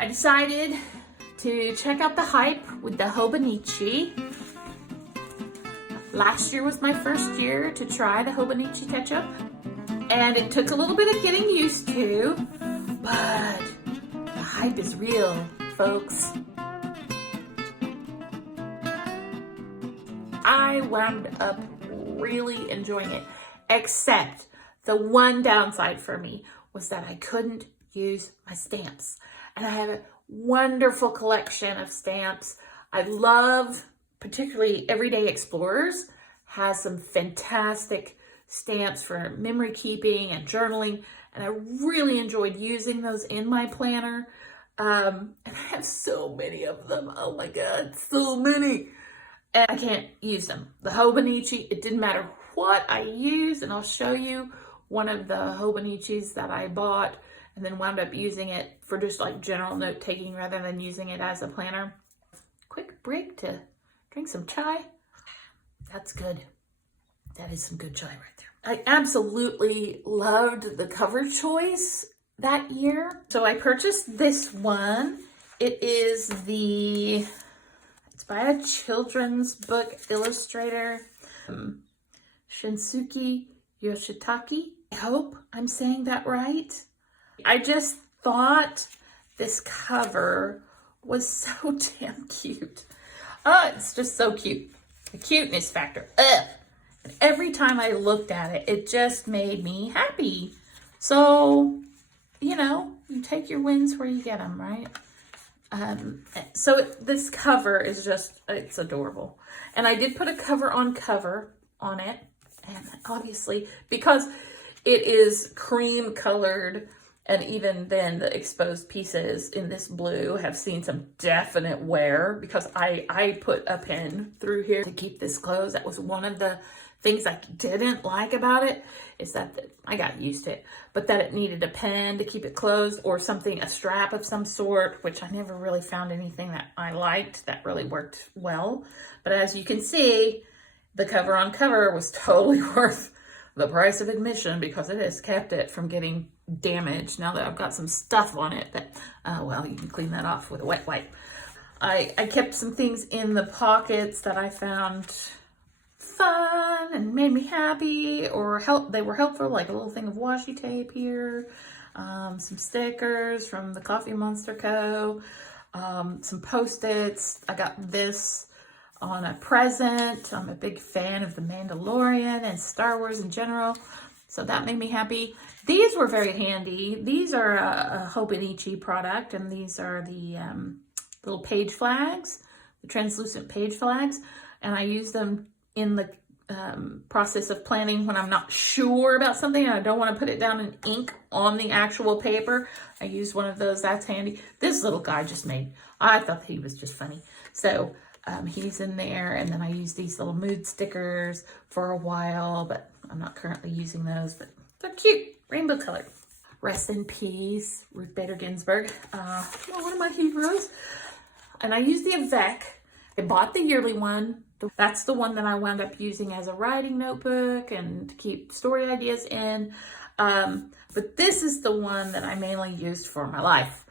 I decided to check out the hype with the Hobonichi. Last year was my first year to try the Hobonichi Techo, and it took a little bit of getting used to, but the hype is real, folks. I wound up really enjoying it, except the one downside for me was that I couldn't use my stamps. And I have a wonderful collection of stamps. I love, particularly Everyday Explorers, has some fantastic stamps for memory keeping and journaling. And I really enjoyed using those in my planner. And I have so many of them. Oh my God, so many. And I can't use them. The Hobonichi, it didn't matter what I used, and I'll show you one of the Hobonichis that I bought and then wound up using it for just like general note taking rather than using it as a planner. Quick break to drink some chai. That's good. That is some good chai right there. I absolutely loved the cover choice that year. So I purchased this one. It is it's by a children's book illustrator, Shinsuke Yoshitake. I hope I'm saying that right. I just thought this cover was so damn cute. Oh, it's just so cute. The cuteness factor. Ugh. And every time I looked at it, it just made me happy. So, you know, you take your wins where you get them, right? This cover is just, it's adorable. And I did put a cover on it. And obviously, because it is cream colored, and even then the exposed pieces in this blue have seen some definite wear because I put a pin through here to keep this closed. That was one of the things I didn't like about it, is that I got used to it, but that it needed a pin to keep it closed or something, a strap of some sort, which I never really found anything that I liked that really worked well. But as you can see, the cover on cover was totally worth the price of admission because it has kept it from getting damaged. Now that I've got some stuff on it that, well, you can clean that off with a wet wipe. I kept some things in the pockets that I found fun and made me happy, or they were helpful, like a little thing of washi tape here, some stickers from the Coffee Monster Co., some Post-its. I got this on a present. I'm a big fan of The Mandalorian and Star Wars in general, so that made me happy. These were very handy. These are a Hobonichi product, and these are the little page flags, the translucent page flags, and I use them in the process of planning when I'm not sure about something and I don't want to put it down in ink on the actual paper. I use one of those. That's handy. This little guy I thought he was just funny. So he's in there, and then I use these little mood stickers for a while, but I'm not currently using those, but they're cute, rainbow colored. Rest in peace, Ruth Bader Ginsburg, one of my heroes. And I use the AVEC. I bought the yearly one. That's the one that I wound up using as a writing notebook and to keep story ideas in. But this is the one that I mainly used for my life.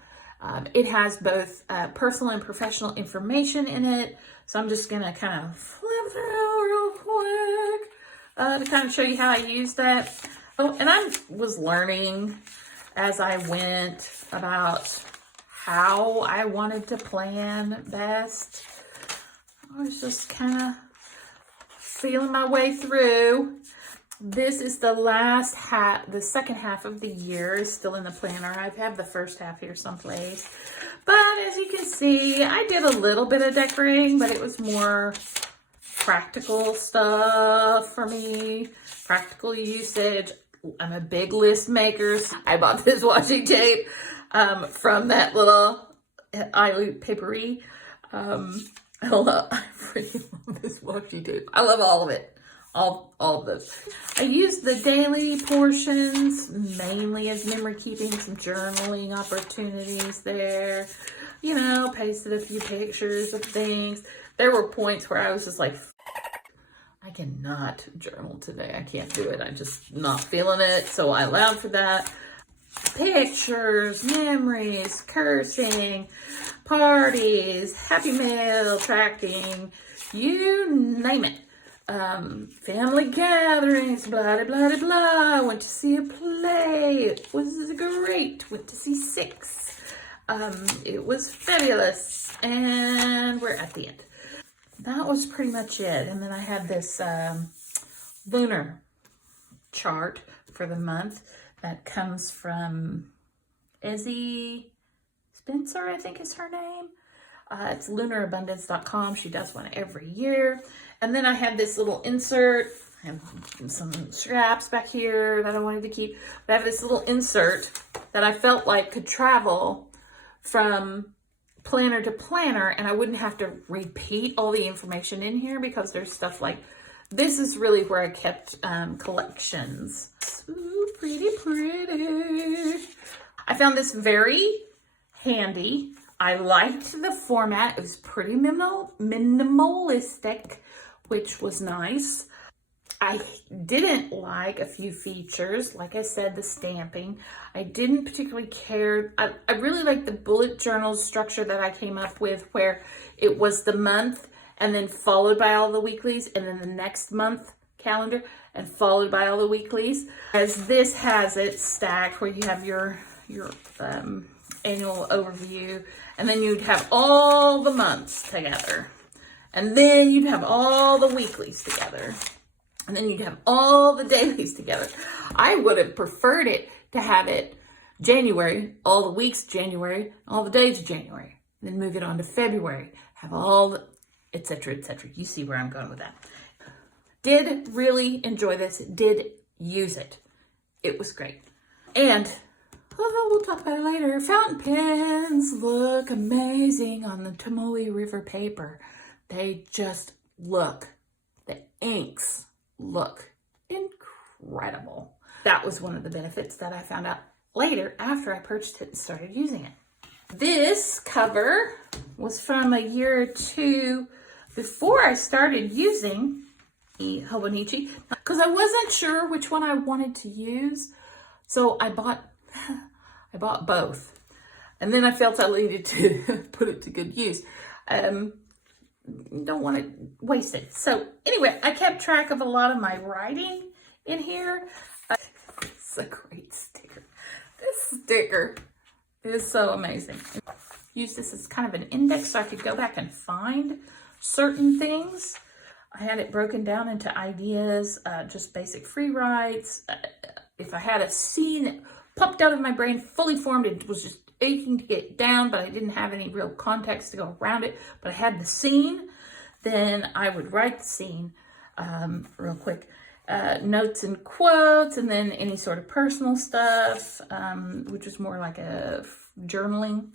It has both personal and professional information in it. So I'm just gonna kind of flip through real quick to kind of show you how I use that. Oh, and I was learning as I went about how I wanted to plan best. I was just kind of feeling my way through. This is the last half, the second half of the year is still in the planner. I have the first half here someplace. But as you can see, I did a little bit of decorating, but it was more practical stuff for me, practical usage. I'm a big list maker. So I bought this washi tape from that little Loop Papery. I really love this washi tape. I love all of it. All of those. I used the daily portions mainly as memory keeping, some journaling opportunities there. You know, pasted a few pictures of things. There were points where I was just like, I cannot journal today. I can't do it. I'm just not feeling it. So I allowed for that. pictures, memories, cursing, parties, happy mail, tracking, you name it. Family gatherings, blah, blah, blah, blah. Went to see a play. It was great. Went to see Six. It was fabulous. And we're at the end. That was pretty much it. And then I had this lunar chart for the month that comes from Izzy Spencer, I think is her name. It's lunarabundance.com. She does one every year. And then I had this little insert. I have some scraps back here that I wanted to keep. But I have this little insert that I felt like could travel from planner to planner, and I wouldn't have to repeat all the information in here because there's stuff like, this is really where I kept collections. Ooh, pretty, pretty. I found this very handy. I liked the format. It was pretty minimalistic, which was nice. I didn't like a few features. Like I said, the stamping. I didn't particularly care. I really liked the bullet journal structure that I came up with, where it was the month and then followed by all the weeklies, and then the next month calendar and followed by all the weeklies. As this has it stacked where you have your annual overview, and then you'd have all the months together, and then you'd have all the weeklies together, and then you'd have all the dailies together. I would have preferred it to have it January, all the weeks January, all the days of January, then move it on to February, have all the etc., etc. You see where I'm going with that. Did really enjoy this, did use it. It was great. And we'll talk about it later. Fountain pens look amazing on the Tomoe River paper. They just look, the inks look incredible. That was one of the benefits that I found out later after I purchased it and started using it. This cover was from a year or two before I started using the Hobonichi, because I wasn't sure which one I wanted to use. So I bought both. And then I felt I needed to put it to good use. Don't want to waste it. So anyway, I kept track of a lot of my writing in here. It's a great sticker. This sticker is so amazing. Use this as kind of an index so I could go back and find certain things. I had it broken down into ideas, just basic free writes. If I had a scene that popped out of my brain, fully formed, it was just aching to get down, but I didn't have any real context to go around it, but I had the scene, then I would write the scene real quick. Notes and quotes, and then any sort of personal stuff, which was more like a journaling.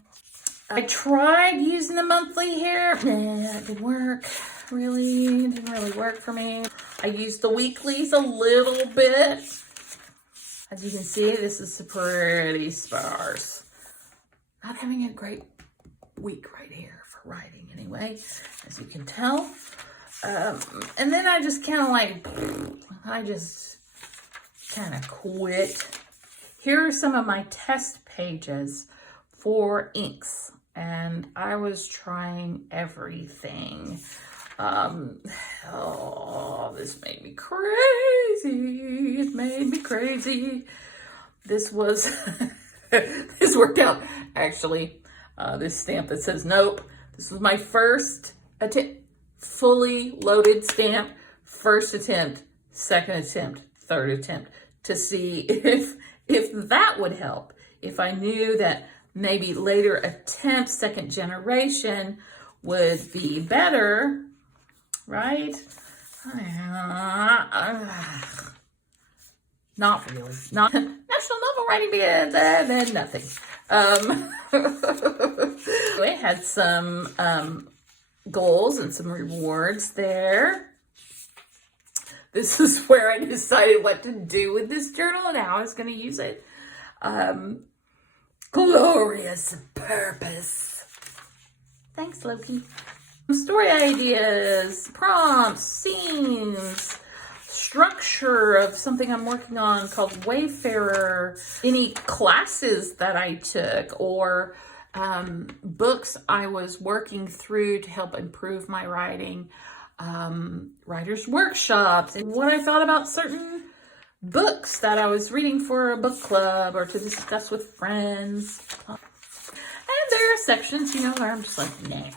I tried using the monthly here. It didn't work. It didn't really work for me. I used the weeklies a little bit. As you can see, this is pretty sparse. Not having a great week right here for writing anyway, as you can tell. And then I just kind of quit. Here are some of my test pages for inks, and I was trying everything. This made me crazy. It made me crazy. This was, this worked out actually. This stamp that says nope. This was my first attempt. Fully loaded stamp, first attempt, second attempt, third attempt, to see if that would help. If I knew that maybe later attempts, second generation, would be better, right? Not really. Not National Novel Writing Band, then nothing. I had some goals and some rewards there. This is where I decided what to do with this journal and how I was going to use it. Glorious purpose. Thanks, Loki. Story ideas, prompts, scenes, structure of something I'm working on called Wayfarer, any classes that I took, or books I was working through to help improve my writing, writers' workshops, and what I thought about certain books that I was reading for a book club or to discuss with friends. And there are sections, you know, where I'm just like, nah.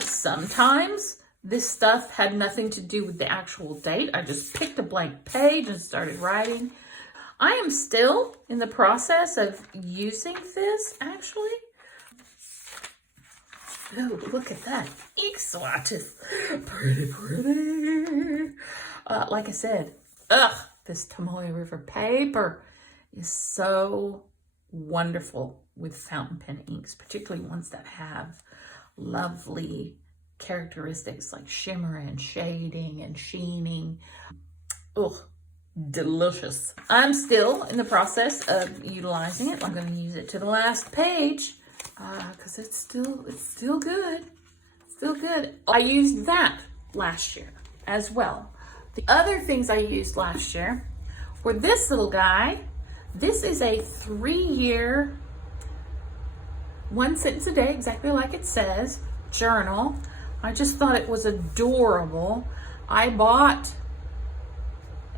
Sometimes this stuff had nothing to do with the actual date. I just picked a blank page and started writing. I am still in the process of using this, actually. Oh, look at that ink swatches. Pretty. Like I said, this Tomoe River paper is so wonderful with fountain pen inks, particularly ones that have lovely characteristics like shimmer and shading and sheening. Oh, delicious. I'm still in the process of utilizing it. I'm going to use it to the last page because it's still good. Still good. I used that last year as well. The other things I used last year were this little guy. This is a 3-year, 1 sentence a day, exactly like it says, journal. I just thought it was adorable. I bought,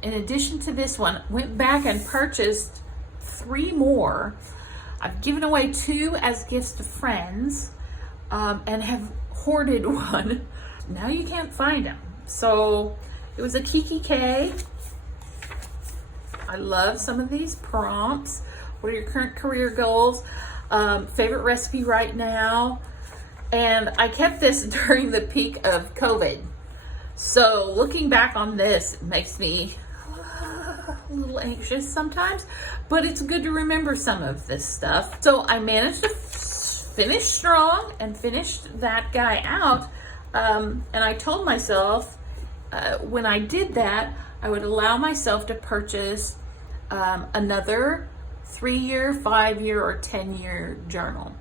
in addition to this one, went back and purchased 3 more. I've given away 2 as gifts to friends, and have hoarded 1. Now you can't find them. So it was a Kiki K. I love some of these prompts. What are your current career goals? Favorite recipe right now? And I kept this during the peak of COVID. So looking back on this, it makes me a little anxious sometimes, but it's good to remember some of this stuff. So I managed to finish strong and finished that guy out. And I told myself when I did that, I would allow myself to purchase another 3-year, 5-year, or 10-year journal.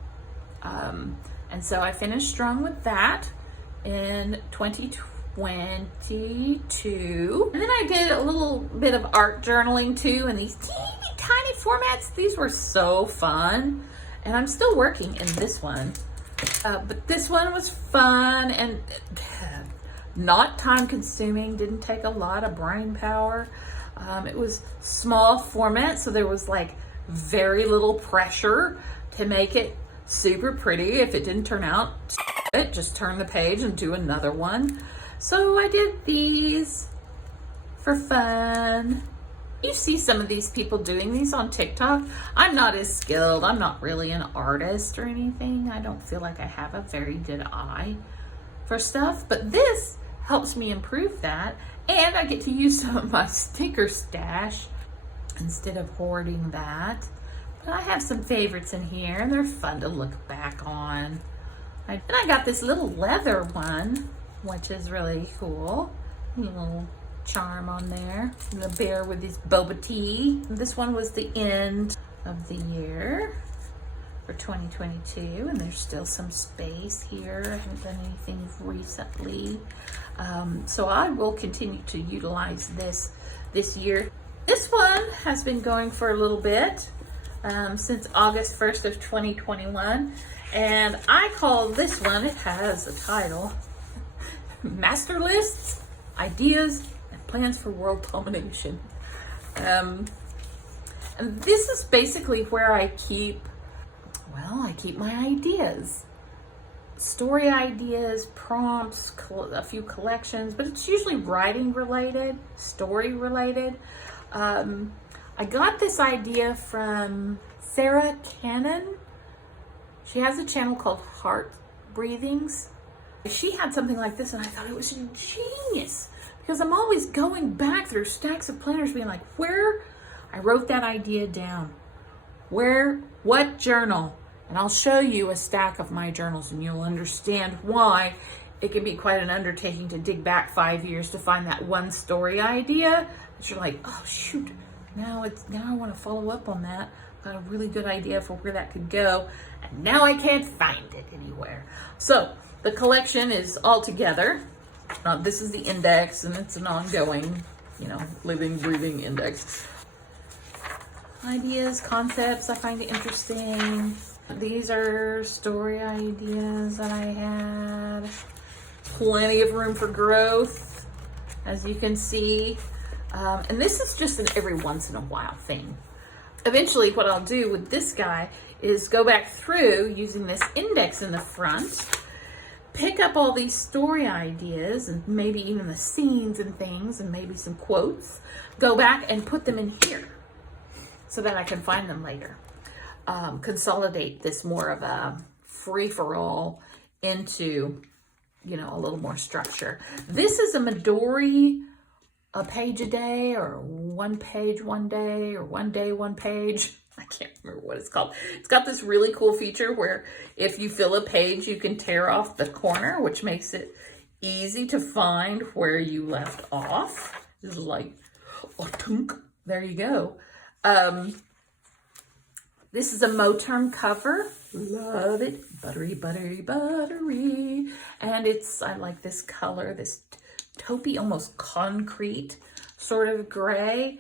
And so I finished strong with that in 2022. And then I did a little bit of art journaling too in these teeny tiny formats. These were so fun. And I'm still working in this one. But this one was fun and not time consuming, didn't take a lot of brain power. It was small format, so there was like very little pressure to make it super pretty. If it didn't turn out, just turn the page and do another one. So I did these for fun. You see some of these people doing these on TikTok. I'm not as skilled. I'm not really an artist or anything. I don't feel like I have a very good eye for stuff, but this helps me improve that. And I get to use some of my sticker stash instead of hoarding that. But I have some favorites in here and they're fun to look back on. And I got this little leather one, which is really cool. A little charm on there. The bear with his boba tea. This one was the end of the year for 2022, and there's still some space here. I haven't done anything recently. So I will continue to utilize this year. This one has been going for a little bit, since August 1st of 2021. And I call this one, it has a title, Master Lists, Ideas, and Plans for World Domination. And this is basically where I keep my ideas. Story ideas, prompts, a few collections, but it's usually writing related, story related. I got this idea from Sarah Cannon. She has a channel called Heart Breathings. She had something like this and I thought it was genius because I'm always going back through stacks of planners being like, where I wrote that idea down, what journal? And I'll show you a stack of my journals and you'll understand why it can be quite an undertaking to dig back 5 years to find that one story idea that you're like, oh shoot, now I want to follow up on that. Got a really good idea for where that could go, and now I can't find it anywhere. So the collection is all together. This is the index, and it's an ongoing you know, living, breathing index. Ideas, concepts, I find it interesting. These are story ideas that I had. Plenty of room for growth, as you can see. And this is just an every once in a while thing. Eventually what I'll do with this guy is go back through using this index in the front, pick up all these story ideas and maybe even the scenes and things and maybe some quotes, go back and put them in here so that I can find them later. Consolidate this more of a free-for-all into, you know, a little more structure. This is a Midori, a page a day, or 1 page 1 day, or 1 day 1 page. I can't remember what it's called. It's got this really cool feature where if you fill a page, you can tear off the corner, which makes it easy to find where you left off. This is like, oh, tunk. There you go. This is a Moterm cover. Love it. Buttery, buttery, buttery. And it's, I like this color, this taupey, almost concrete sort of gray.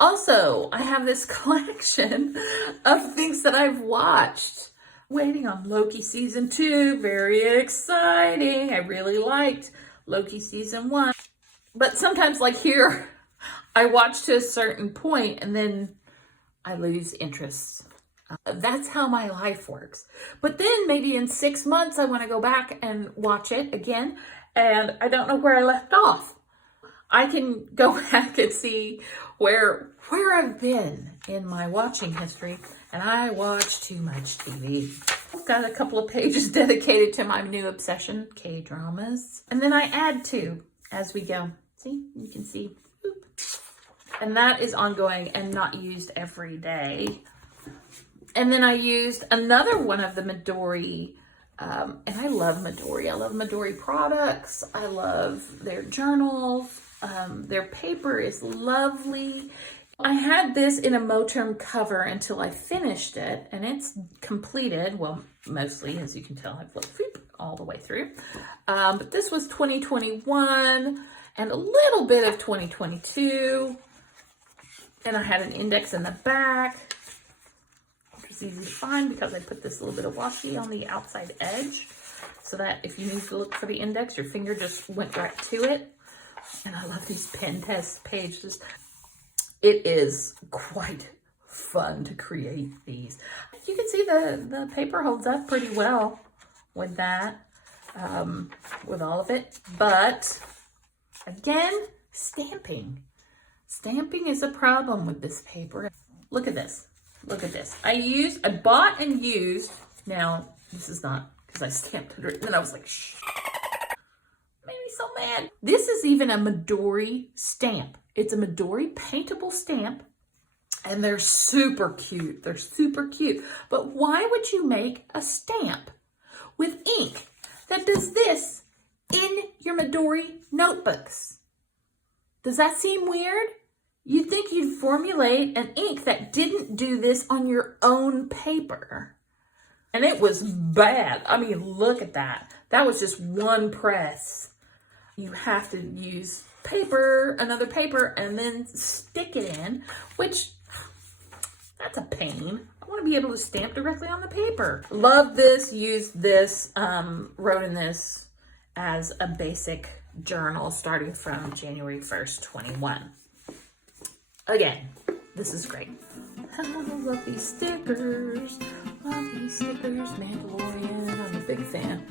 Also, I have this collection of things that I've watched. Waiting on Loki season 2. Very exciting. I really liked Loki season 1. But sometimes, like here, I watch to a certain point and then I lose interest. That's how my life works. But then maybe in 6 months, I want to go back and watch it again. And I don't know where I left off. I can go back and see where I've been in my watching history. And I watch too much TV. I've got a couple of pages dedicated to my new obsession, K-dramas. And then I add to as we go. See, you can see. Boop. And that is ongoing and not used every day. And then I used another one of the Midori, and I love Midori. I love Midori products. I love their journals. Their paper is lovely. I had this in a Moterm cover until I finished it, and it's completed. Well, mostly, as you can tell, I've looked all the way through. But this was 2021 and a little bit of 2022. And I had an index in the back, which was easy to find because I put this little bit of washi on the outside edge so that if you need to look for the index, your finger just went right to it. And I love these pen test pages. It is quite fun to create these. You can see the paper holds up pretty well with that, with all of it. But again, stamping. Stamping is a problem with this paper. Look at this. Look at this. I bought and used. Now, this is not because I stamped it. And then I was like, shh. Made me so mad. This is even a Midori stamp. It's a Midori paintable stamp. And they're super cute. They're super cute. But why would you make a stamp with ink that does this in your Midori notebooks? Does that seem weird? You'd think you'd formulate an ink that didn't do this on your own paper. And it was bad. I mean, look at that. That was just one press. You have to use paper, another paper, and then stick it in, which, that's a pain. I want to be able to stamp directly on the paper. Love this, used this, wrote in this as a basic journal starting from January 1st, 21. Again, this is great. I love these stickers. Love these stickers. Mandalorian, I'm a big fan.